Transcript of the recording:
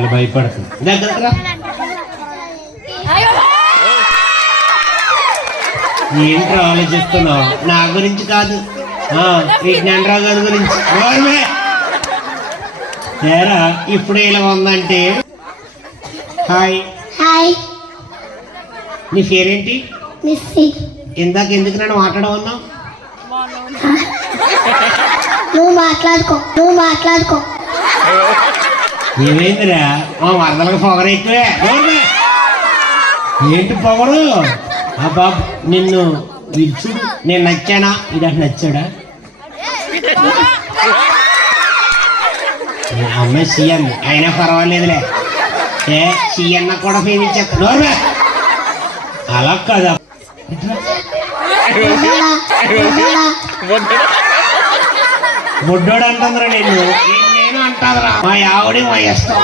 మళ్ళీ భయపడుతుంది. దగ్గరకు రా. ఏంట్రా ఆలోచిస్తున్నావు? నా గురించి కాదు, విజ్ఞానరావు గారి గురించి. ఏరా ఇప్పుడు ఇలా ఉందంటే. హాయ్ హాయ్, నీ పేరేంటి? మిస్సి. ఇందాక ఎందుకు నన్ను మాట్లాడమన్నావు? నువ్వు మాట్లాడుకో. ఏమైందిరా? మా వరదలకు పొగరు ఎక్కువే. ఏంటి పొగరు? ఆ బాబు నిన్ను విడిచు. నేను నచ్చానా? ఇది నచ్చాడా? అమ్మాయి సీఎం అయినా పర్వాలేదులే. సీఎన్న కూడా ప్రేమించేస్తాడు. అలా కదా బొడ్డోడు అంటుందిరా. నేను అంటారా మా ఆవిడే మా ఇష్టం.